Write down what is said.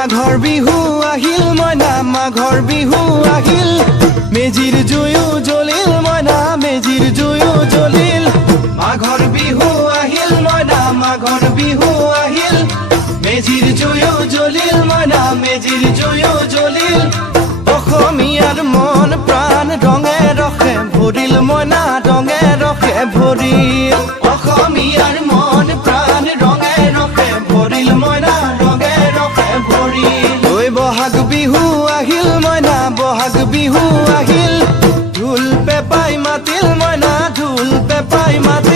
মাঘৰ বিহু আহিল মইনা মাঘৰ বিহু আহিল মেজিৰ জুয়ো জ্বলিল মইনা মেজিৰ জুয়ো জ্বলিল মাঘৰ বিহু আহিল মইনা মাঘৰ বিহু আহিল মেজিৰ জুয়ো জ্বলিল মইনা মেজিৰ জুয়ো জ্বলিল অসমীয়াৰ মন প্ৰাণ ৰঙে ৰসে ভৰিল মইনা ৰঙে ৰসে ভৰিল অসমীয়াৰ মন প্ৰাণ ৰঙে ৰসে ভৰিল মইনা ৰঙে ৰসে ভৰিল ঐ বহাগ বিহু আহিল মইনা বহাগ বিহু আহিল ঢোল পেপাই মাতিল মইনা ঢোল পেপাই মাতিল